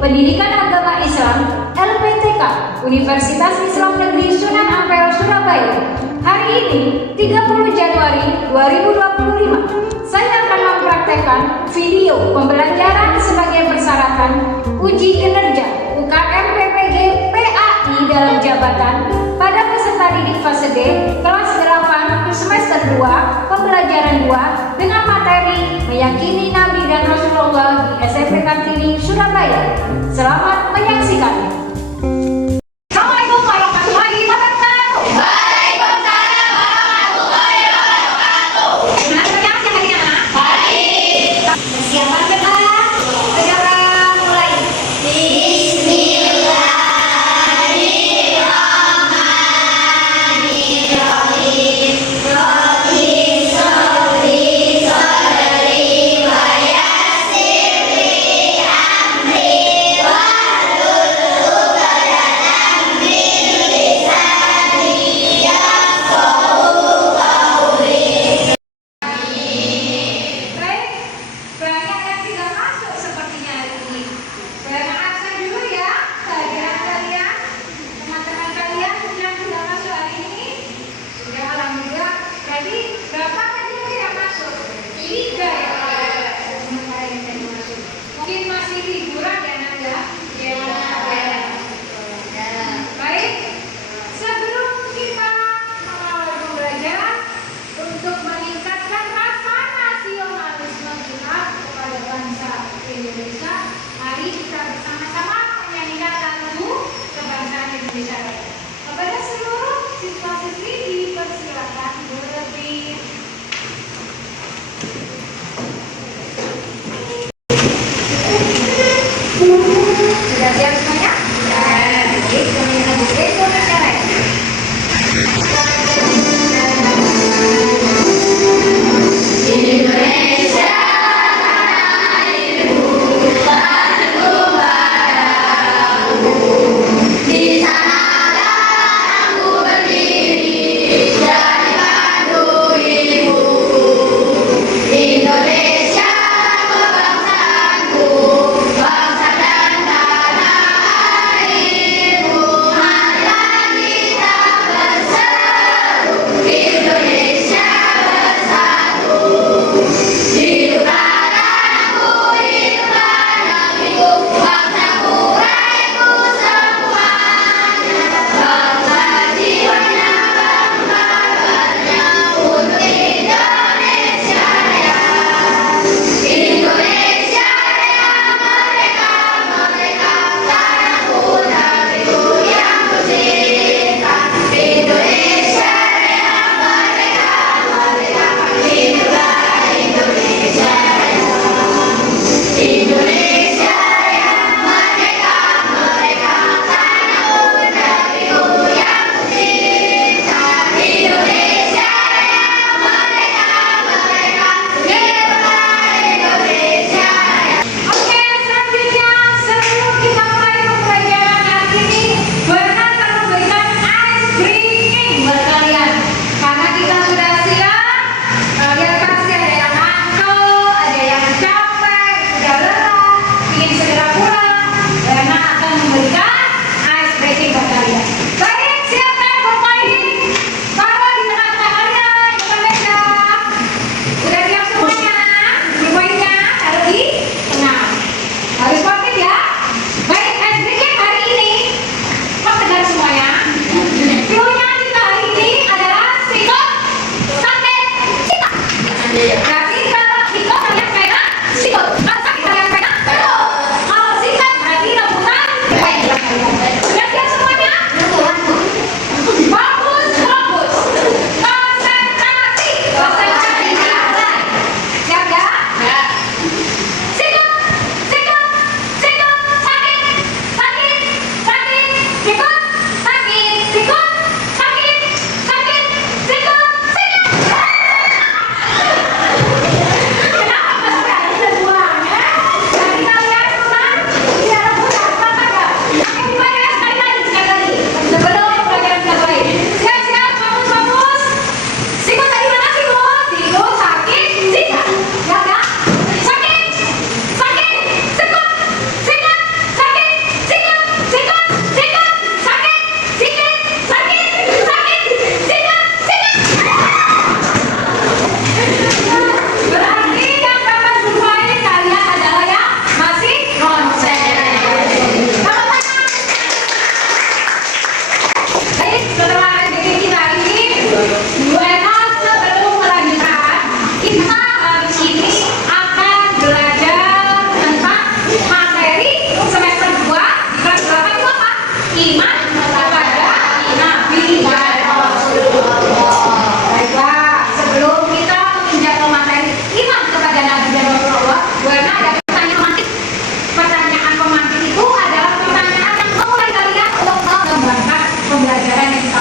Pendidikan Agama Islam LPTK Universitas Islam Negeri Sunan Ampel Surabaya. Hari ini 30 Januari 2025 saya akan mempraktekkan video pembelajaran sebagai persyaratan uji kinerja UKM PPG PAI dalam jabatan pada peserta didik fase D kelas 8 semester 2 pembelajaran 2 dengan materi meyakini Nabi dan Rasulullah di SMP Kartini Surabaya. Selamat menyaksikan. Mari kita bersama-sama menyanyikan lagu kebangsaan Indonesia Raya. Kepada seluruh siswa-siswi dipersilakan berdiri. Sudah siap semuanya? Baik, kami lagu Indonesia Raya. Indonesia, bangsaku, bangsa dan tanah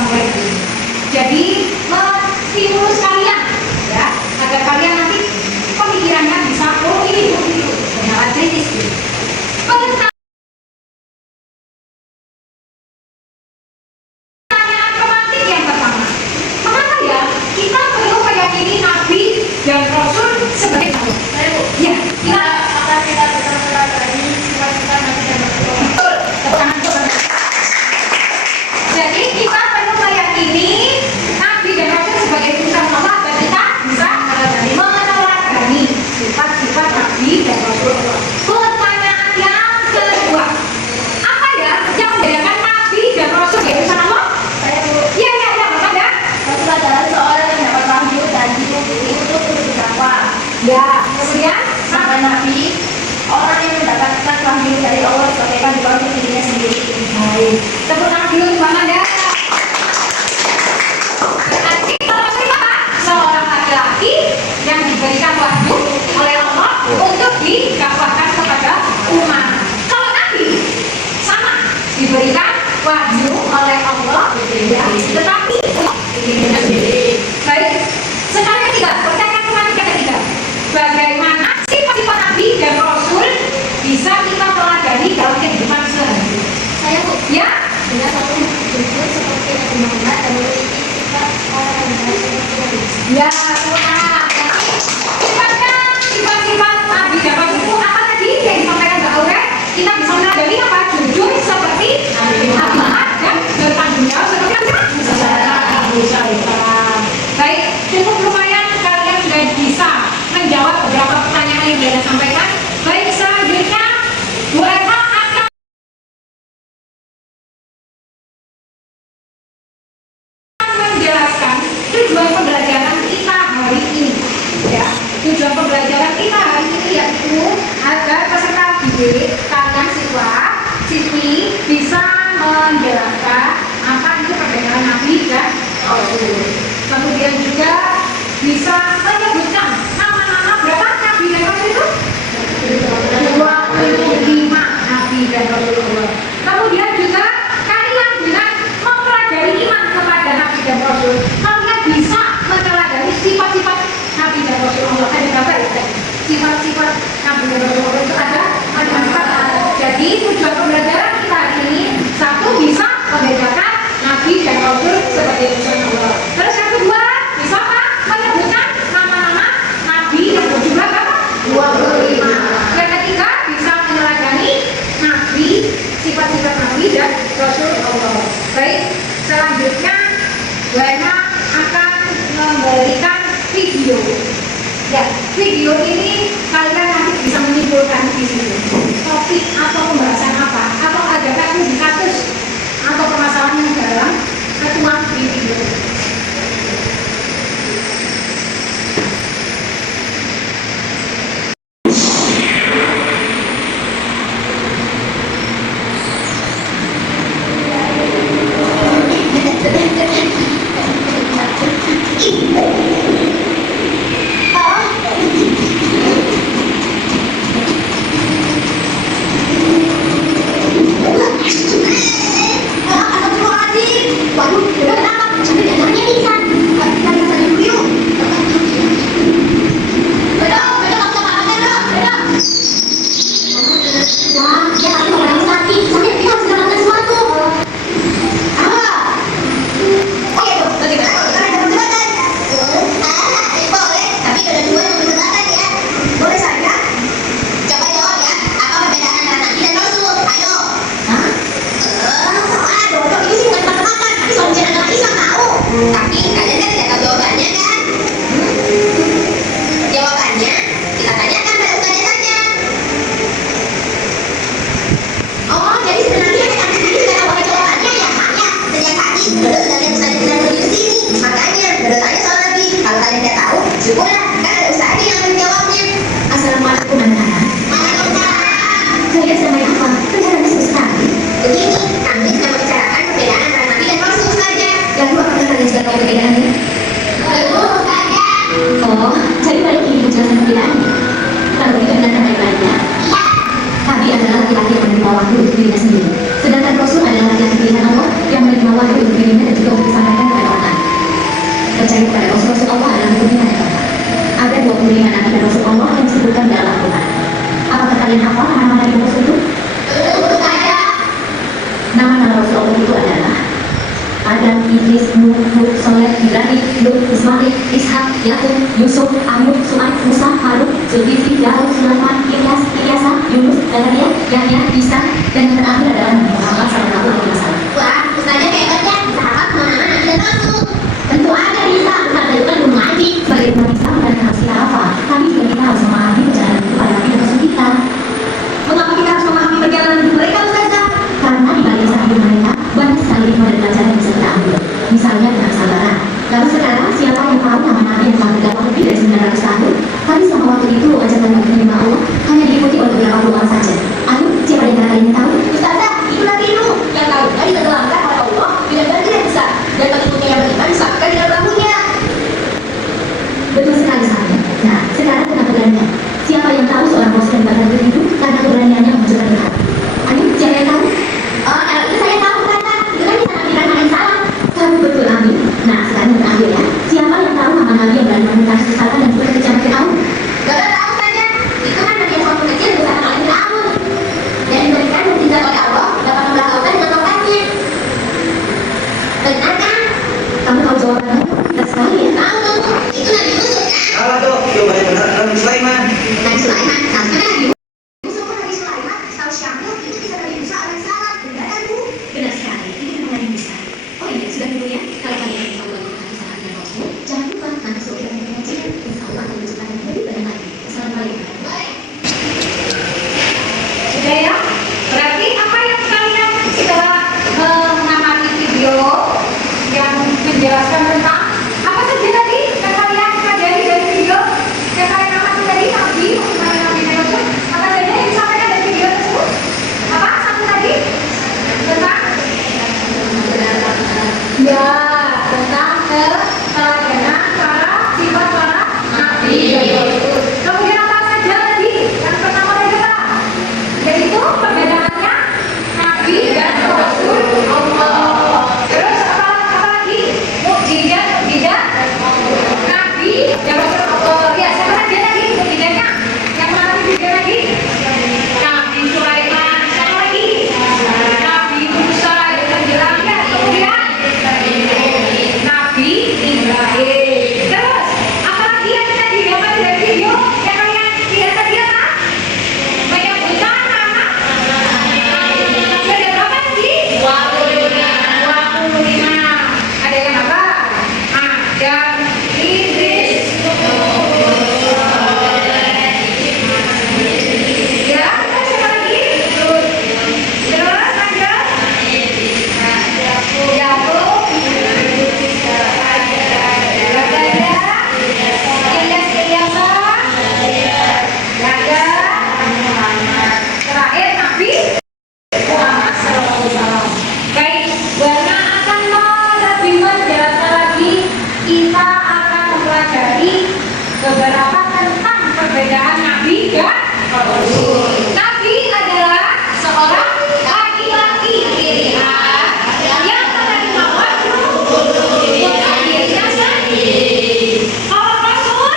murid ini. Jadi menstimulus kalian ya, agar kalian nanti pemikirannya bisa ini dengan kritis. Pertanyaan romantik yang pertama, mengapa ya kita perlu meyakini Nabi dan Rasul sebagai Allah? Ya, Apakah kita benar-benar dari sifat-sifat Nabi dan Rasul? Jadi kita perlu meyakini Nabi dan Rasul sebagai utusan Allah dan kita bisa meneladani sifat-sifat Nabi dan Rasul. Pertanyaan yang kedua, apa ya yang membedakan Nabi dan Rasul sebagai utusan Allah? Iya, Bapak ya. Rasul adalah seorang yang dapat wahyu dan diutus untuk berdakwah. Ya, kemudian Sedangkan Nabi, orang yang mendapatkan wahyu dari Allah sebagaikan di bawah dirinya sendiri. baik. Tepuk tangan dulu Bang Anda. Nanti Rasul apa? Seorang laki-laki yang diberikan wahyu oleh Allah untuk didakwakan kepada umat. Kalau Nabi sama diberikan wahyu oleh Allah, ya, tetapi baik. Sekarang ketiga, pertanyaan romantik yang ketiga, bagaimana sifat-sifat Nabi dan Rasul bisa kita teladani dalam kehidupan sehari-hari? Saya Ya, punya satu jujur seperti Nabi Muhammad dan memiliki sifat orang yang benar seperti Nabi. ya, Tuhan. Sifatnya, sifat-sifat Nabi dan Rasul itu apa tadi yang disampaikan Mbak Aure? Kita bisa meneladani apa? Jujur seperti Nabi Muhammad dan bertanggung jawab seperti baik, cukup lumayan kalian sudah bisa menjawab beberapa pertanyaan yang sudah sampaikan. Baik, selanjutnya Bu Eva akan menjelaskan tujuan pembelajaran kita hari ini. Ya, tujuan pembelajaran kita hari ini yaitu agar peserta didik kalian siswi bisa menjelaskan apa itu perbedaan Nabi dan Rasul. Kemudian juga bisa menyebutkan nama-nama berapa Nabi dan Rasul itu? 25 Nabi dan Rasulullah. Kemudian juga kalian dengan mempelajari iman kepada Nabi dan Rasul, kalian bisa meneladani sifat-sifat Nabi dan Rasulullah. Ada berapa ya? Sifat-sifat Nabi dan Rasulullah itu ada 4. Jadi tujuan pembelajaran kita hari ini, satu, bisa membedakan Nabi dan Rasul sebagai utusan Allah. Terus yang kedua, bisa apa? Menyebutkan nama-nama Nabi yang berjumlah berapa? 25. Yang ketiga, bisa meneladani Nabi, sifat-sifat Nabi dan Rasul Allah. Baik, selanjutnya Buena akan memberikan video. Ya, video ini kalian nanti bisa menyimpulkan di sini topik atau pembahasan apa, atau ada kasus atau permasalahan yang dalam tertuang di video. laki-laki yang menerima wahyu untuk dirinya sendiri. Sedangkan Rasul adalah laki-laki pilihan Allah yang menerima wahyu untuk dirinya dunia dan juga untuk disampaikan kepada orang lain. Percaya kepada Rasul Allah adalah dunia yang pertama. Ada 25 nabi dan Rasul Allah yang disebutkan dalam Al-Quran. Apakah kalian hafal nama-nama nabi dan Rasul itu? Nama-nama Rasul Allah itu adalah Adam, Idris, Nuh, Hud, Soleh, Ibrahim, Lut, Ismail, Ishak, Yakub, Yusuf, Ayub, Su'aib, Musa, Harun, Zulkifli, Daud, Sulaiman, Ilyas, Ilyasa, Yunus, Zakaria, Yahya, Isa, dan yang terakhir adalah Nabi Muhammad SAW. Wah, Ustazah hebatnya. Sahabat mana nabi dan Rasul? Tentu ada bisa, Ustazah itu kan belum mati. Sebagai umat Islam dan harus kita hafal. Kami juga kita harus memahami perjalanan hidup para nabi dan Rasul kita. Mengapa kita harus memahami perjalanan hidup mereka, Ustazah? Karena di balik kisah hidup mereka banyak sekali hikmah dan pelajaran yang bisa kita ambil. Misalnya tentang kesabaran. Lalu sekarang siapa yang tahu nama nabi yang telah terdapat lebih dari 900 tahun? Tapi selama waktu itu ajaran Nabi menerima Allah hanya diikuti oleh beberapa puluh orang saja. Ayo, siapa yang kalian yang tahu? Ustazah, itu Nabi Nuh yang tahunnya ditenggelamkan oleh Allah dengan banjir yang besar dan pengikutnya yang beriman diselamatkan di dalam perahunya. Betul sekali saya. Nah, sekarang tentang keberanian. Siapa yang tahu seorang Muslim bakal hidup karena keberaniannya menunjukkan hati? Ayo, siapa yang tahu? Itu saya tahu, Ustazah. Itu kan bisa nabi yang salah. Kamu betul, amin. Nah, sekarang yang terakhir ya. Siapa yang tahu nama nabi yang berani meminta kesesatan dan juga kejam Fir'aun? Gak tahu saja. Itu kan nabi yang waktu kecil bersama dengan Fir'aun dan diberikan mukjizat oleh Allah dapat membelah lautan dengan tongkatnya. Benar kan? Kamu tahu jawabannya? Benar sekali ya. Tahu. Itu Nabi Yusuf kan? Salah tuh, jawabannya benar Nabi Sulaiman. Nabi Sulaiman, sama Nabi Yusuf pun Nabi Sulaiman, tahu Syamil itu bisa Nabi Musa alaihissalam. Benar kan, Bu? Benar sekali. Ini memang Nabi Musa. Oh iya, sudah dulu ya. Kalau kalian ingin tahu bagaimana kisah dan Rasul, jangan lupa nanti sore kita mengajikan. Insya Allah akan menunjukkan yang lebih banyak lagi. Assalamualaikum. Sudah ya? Berarti apa yang kalian setelah mengamati video yang menjelaskan tentang apa saja tadi yang kalian pelajari dari video yang kalian amati tadi nabi, nabi dan Rasul, apa saja yang disampaikan dari video tersebut? Apa satu tadi tentang ya tentang keteladanan para sifat para nabi dan Rasul. Kemudian apa saja tadi yang pertama dan kedua? Yaitu perbedaannya nabi dan Rasul Allah. Terus apa lagi? Mukjizat nabi dan Rasul Allah. Ya, siapa lagi tadi mukjizatnya? Yang mana video lagi? Nabi Sulaiman. Siapa lagi? Nabi Musa yang menjelaskan. Kemudian Nabi Ibrahim. Terus apa lagi yang tadi dapat dari video yang kalian lihat tadi apa? Menyebutkan nama nabi ada berapa tadi? 25. Ada yang apa? Adam, Idris, ya, terus siapa lagi? Terus ada Yakub, terakhir Nabi Muhammad SAW. Baik, karena akan lebih menjelaskan lagi, kita akan mempelajari beberapa tentang perbedaan Nabi dan Rasul. Nabi adalah seorang laki-laki pilihan yang menerima wahyu untuk dirinya sendiri. Kalau Rasul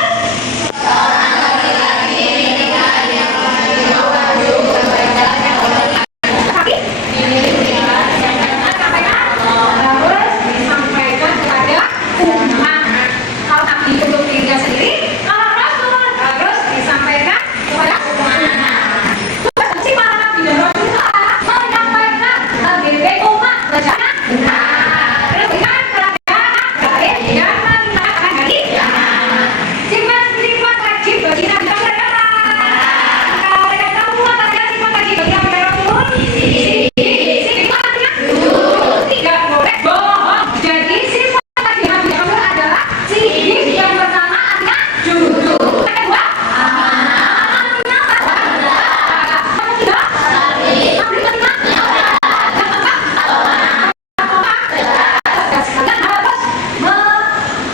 tapi harus disampaikan kepada umat. Kalau nabi untuk dirinya sendiri, kalau Rasul harus disampaikan kepada umat. Tugas fungsi para nabi dan Rasul itu adalah menyampaikan membimbing umat bencana benar, memberikan pelajaran baik dan mengingatkan dari sifat-sifat wajib bagi nabi dan mereka. Kalau mereka tahu apa saja sifat wajib bagi nabi dan Rasul, tidak boleh bohong. Jadi sifat wajib nabi dan Rasul adalah sidik. Yang pertama artinya jujur. Yang kedua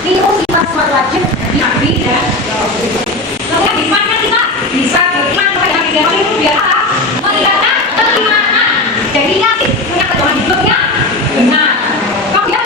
meniru sifat wajib di nabi dan Rasul. Kemudian di mana kita bisa beriman kepada nabi dan Rasul itu biar apa? Meningkatkan keimanan. Jadi yakin punya pedoman hidupnya benar. Kemudian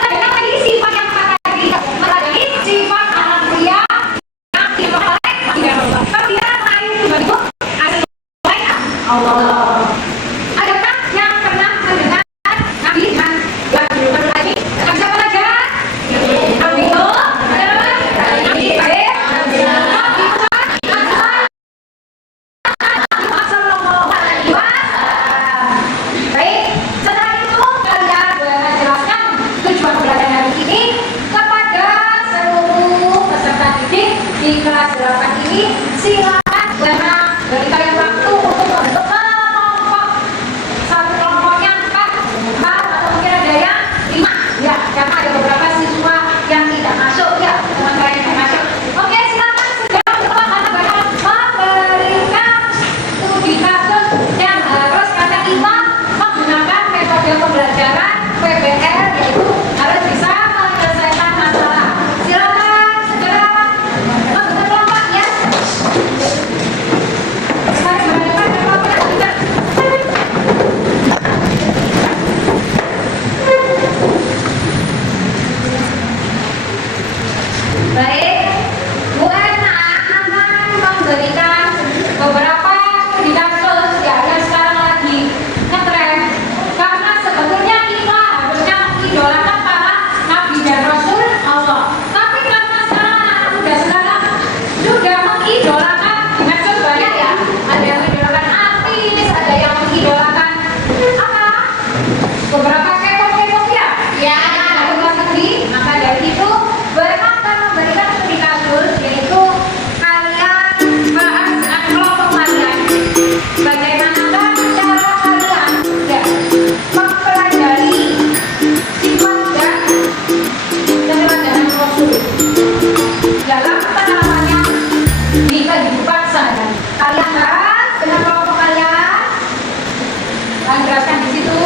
jelaskan di situ.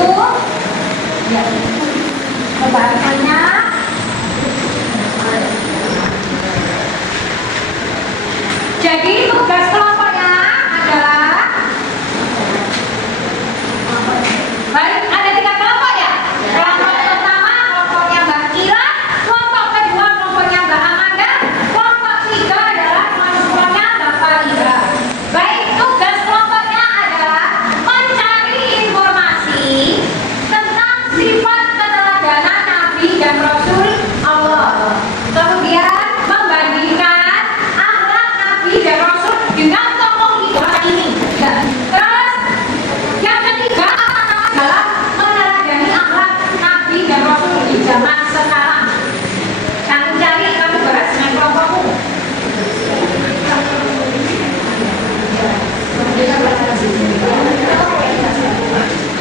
Ya. Pembahasannya. Jadi tugas kelompoknya adalah baik, ada 3 kelompok ya. Kelompok pertama kelompoknya Mbak Kira, kelompok kedua kelompoknya Mbak Amanda, kelompok 3 adalah kelompoknya Bapak Ira. Baik, tugas kelompoknya adalah mencari informasi tentang sifat keteladanan Nabi dan Rasul Allah. Kemudian membandingkan akhlak Nabi dan Rasul dengan tokoh idola ini. Ya. Terus yang ketiga adalah meneladani akhlak Nabi dan Rasul di zaman sekarang. Kamu cari, kamu bahas dengan kelompokmu.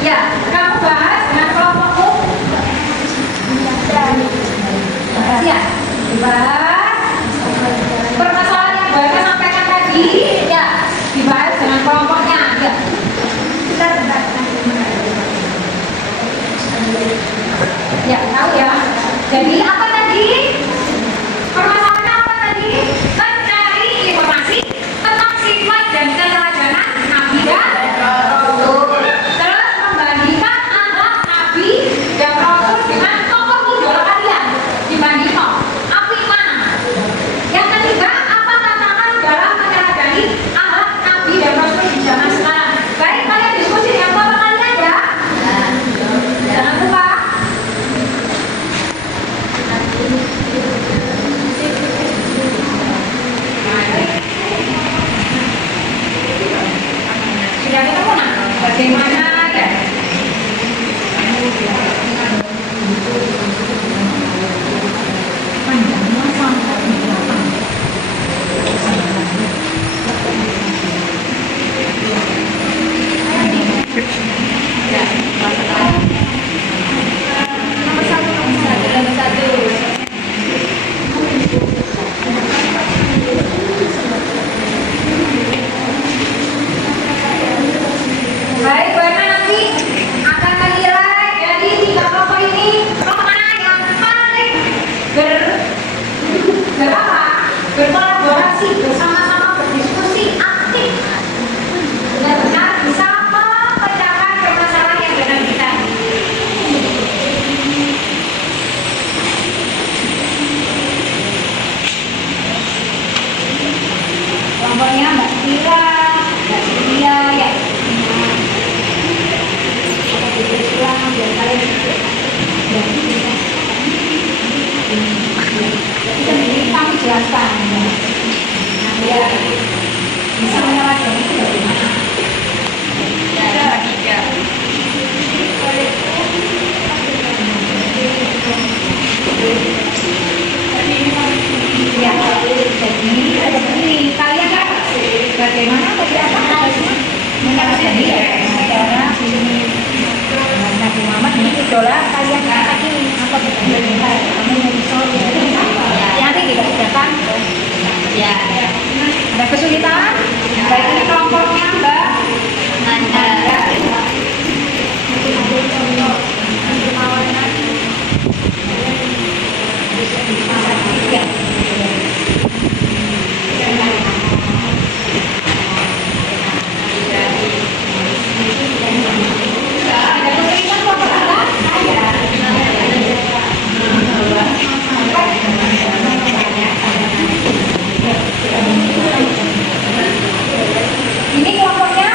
Ya, kamu bahas dengan kelompokmu. Ya, dibahas permasalahan yang Bapak sampaikan tadi. Ya, dibahas dengan kelompoknya. Ya. Bentar. Ya, tahu ya. Jadi apa tadi? Permasalahannya apa tadi? Mencari informasi tentang sifat dan keteladanan Nabi dan Rasul. Terus membandingkan akhlak Nabi dan Rasul dengan tokoh idola kalian. Dibandingkan, apik mana? Yang ketiga, apa tantangan dalam meneladani akhlak Nabi dan Rasul di zaman sekarang? Baik, kalian diskusi dengan kelompok kalian ya. Jangan lupa. Sudah ketemu nak? Bagaimana ya? Baik, Bapak nanti akan menilai dari 3 kelompok ini kelompok mana yang paling berkolaborasi, bersama-sama berdiskusi aktif, benar-benar bisa memecahkan permasalahan yang ada di kita. Kelompoknya Mbak Kira, Mbak Julia, ya. Ulang biar kalian jadi kami jelaskan ya, bisa menyalahkan itu bagaimana ya. Ya, jadi begini, kalian kan bagaimana persiapan menyalahkan cara Nabi Muhammad ini idola kalian kata ini apa betul kamu menyusul nanti dikerjakan ya. Ada kesulitan baik ini kelompoknya Mbak Amanda ya. Ini kelompoknya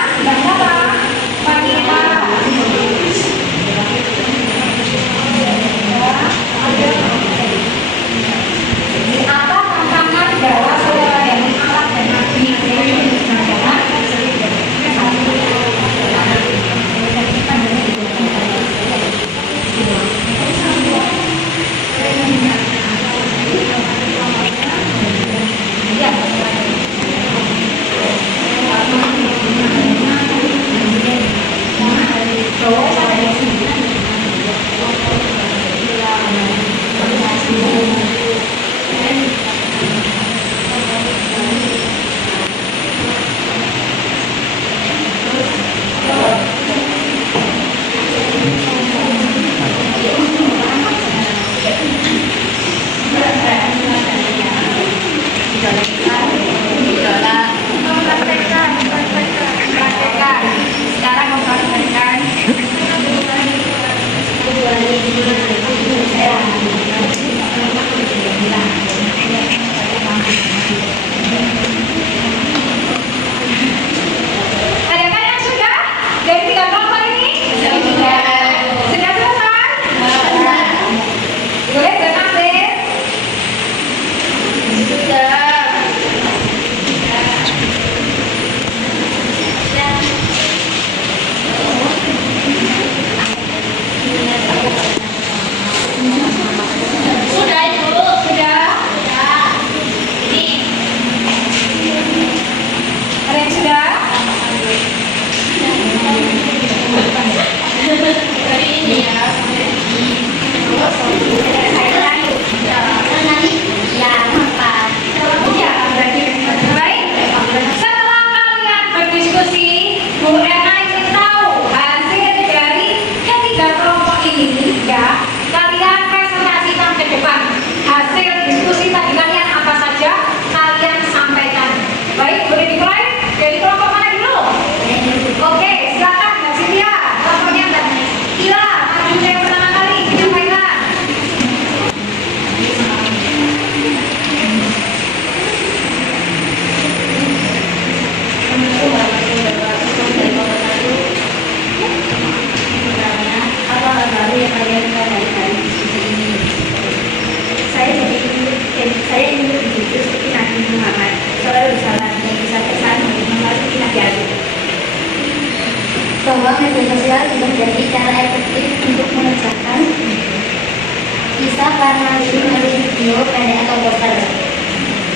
video pendek atau poster?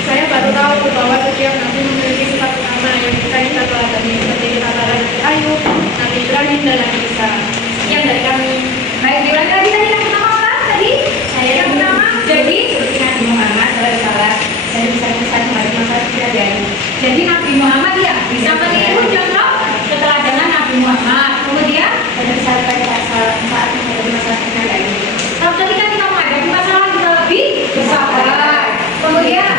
Saya baru tahu bahwa setiap nabi memiliki sifat utama yang bisa kita teladani seperti kesabaran Nabi Ayub, Nabi Ibrahim, dan Nabi Isa. Sekian dari kami. Baik, bilang tadi yang pertama apa tadi? Saya yang pertama. Jadi seperti Nabi Muhammad SAW, saya bisa hari masa tidak dari. Jadi Nabi Muhammad ya bisa meniru contoh keteladanan Nabi Muhammad. Kemudian Saya bisa pada saat menghadapi masalah tidak dari. kalau ketika kita menghadapi masalah kita lebih bersabar. Kemudian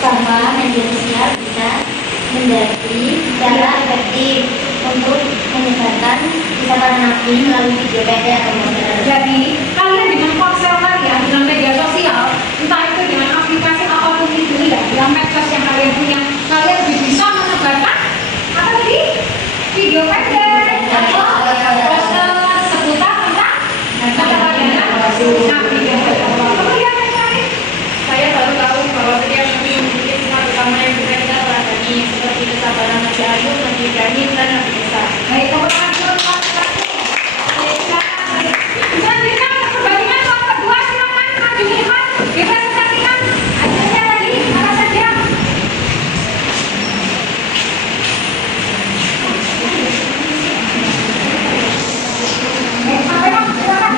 Bahwa media sosial bisa menjadi cara efektif untuk menyebarkan kesabaran nabi melalui video pendek atau poster. jadi kalian dengan ponsel kalian, dengan media sosial, entah itu dengan aplikasi apapun itu ya, dengan medsos yang kalian punya, kalian lebih bisa menebarkan apa tadi? Video pendek atau poster seputar tentang keteladanan Nabi Muhammad. Kemudian yang lain, Saya baru tahu bahwa setiap nabi memiliki sifat utama yang bisa kita teladani seperti kesabaran Nabi Ayub, Nabi Ibrahim, dan Nabi Isa. baik tepuk tangan dulu, selanjutnya perbandingan nomor kedua, silakan maju lihat dipresentasikan hasilnya tadi apa saja. Baik, sampai Mas, silakan.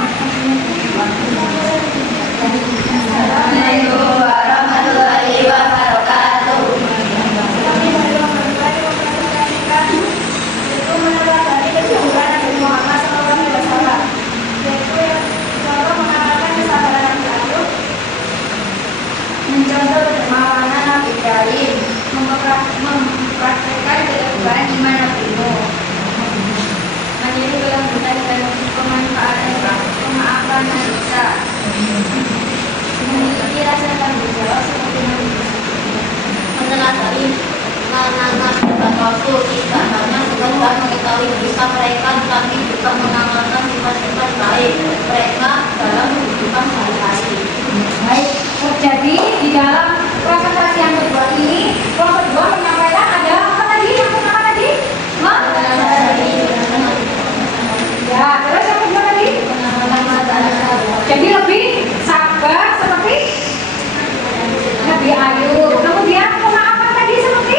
Assalamualaikum warahmatullahi wabarakatuh. Itu meneladani kejujuran Nabi Muhammad SAW, yaitu yang contoh mengalahkan kesabaran Nabi Ayub, mencontoh kedermawanan Nabi Ibrahim, mempraktekkan keteguhan iman Nabi Nuh, meniru kelembutan dan pemanfaatan pemaafan Nabi Isa, memiliki rasa tanggung jawab seperti Nabi Musa. Meneladani menanam debat Rasul tidak hanya sekedar mengetahui berita mereka, tetapi juga mengamalkan sifat-sifat baik mereka dalam kehidupan sehari-hari. Baik, jadi di dalam presentasi yang kedua ini, yang kedua menyampaikan adalah apa tadi? Yang pertama tadi? Ya, terus yang kedua tadi? Jadi lebih sabar seperti Nabi Ayub. Kemudian pemaafan tadi seperti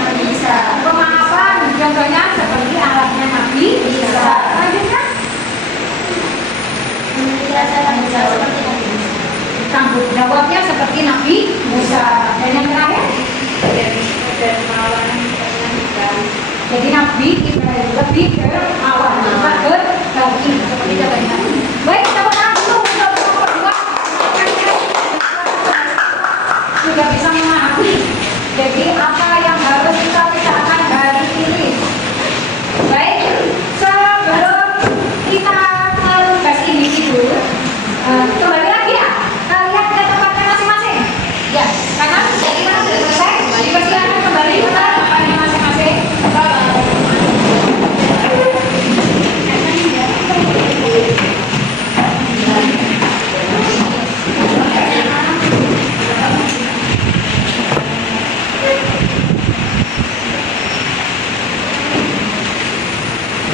Nabi Isa, pemaafan, contohnya seperti alatnya Nabi Isa. Lanjutkan memiliki rasa tanggung jawab seperti Nabi Musa. tanggung jawabnya seperti Nabi Musa. Dan yang terakhir, Dermawan dengan Ibrahim. jadi Nabi Ibrahim lebih dermawan, bukan berbagi seperti contohnya. Baik, kita bertahan dulu untuk nomor kedua. Sudah bisa memahami. Jadi apa yang harus kita pecahkan hari ini? Baik, sebelum kita ke tugas individu, kembali lagi ya, kalian ke tempatnya masing-masing. Ya, karena jadi mana sudah selesai, dipersilakan kembali ke tempatnya masing-masing.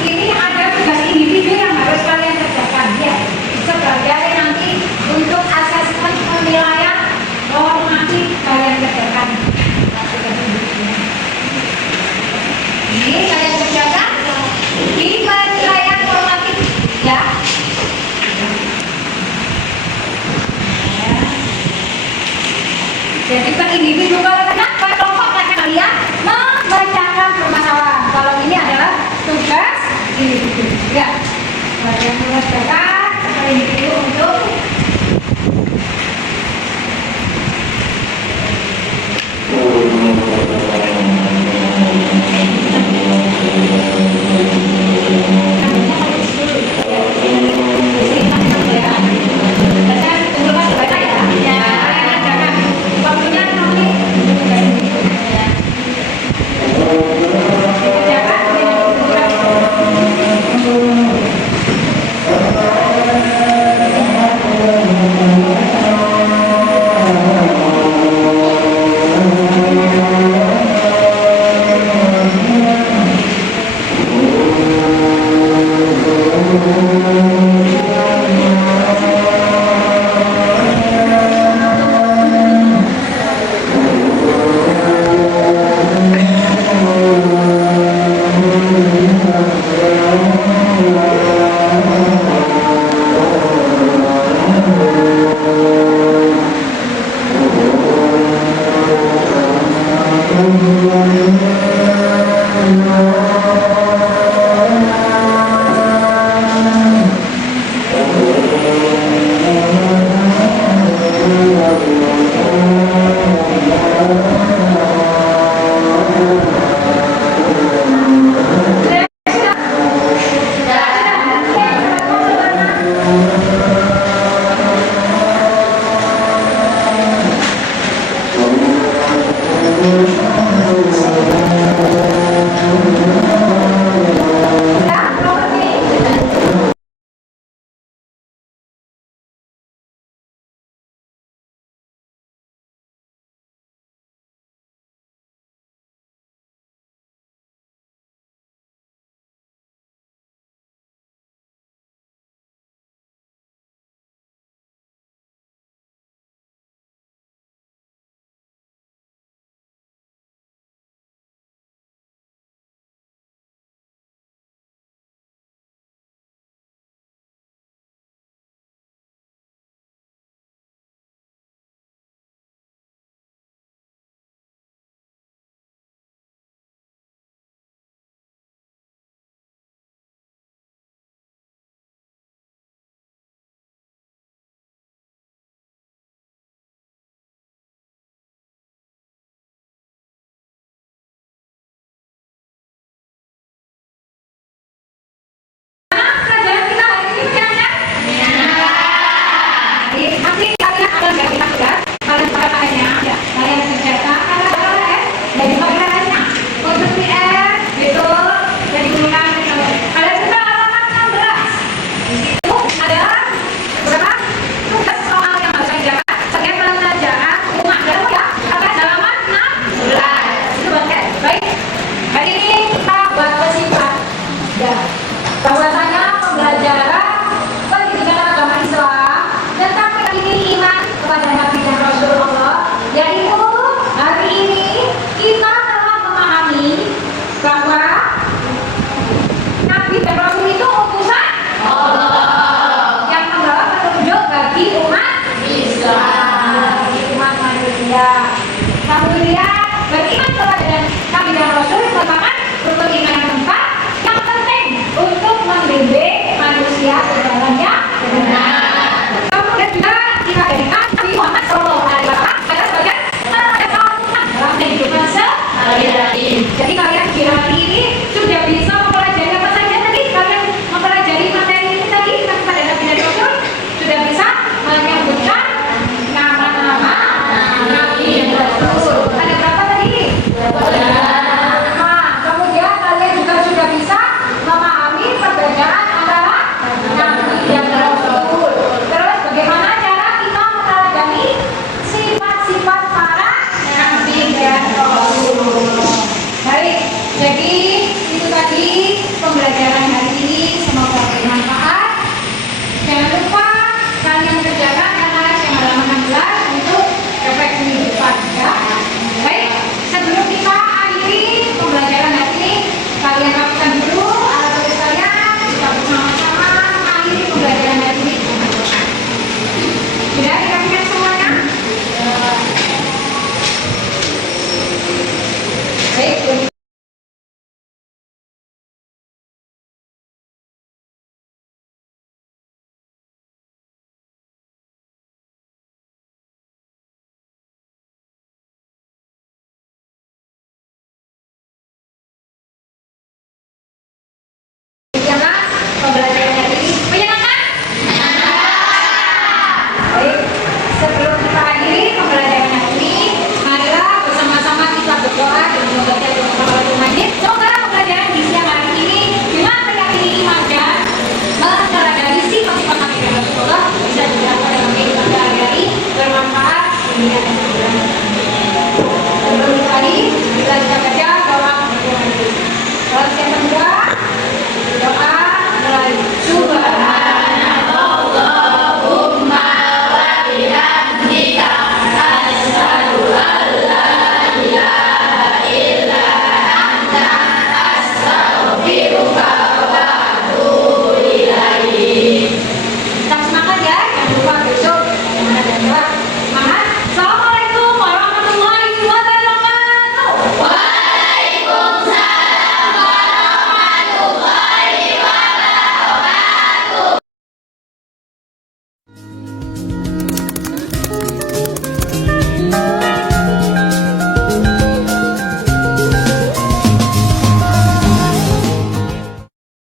Ini ada tugas individu yang harus kalian kerjakan ya, sebagai nanti untuk asesmen penilaian bahwa nanti kalian kerjakan. Ini kalian kerjakan di penilaian formatif ya. Jadi per individu kalau kena per kelompok kalian memecahkan permasalahan. Kalau ini adalah tugas individu ya. Kalian mengerjakan per individu untuk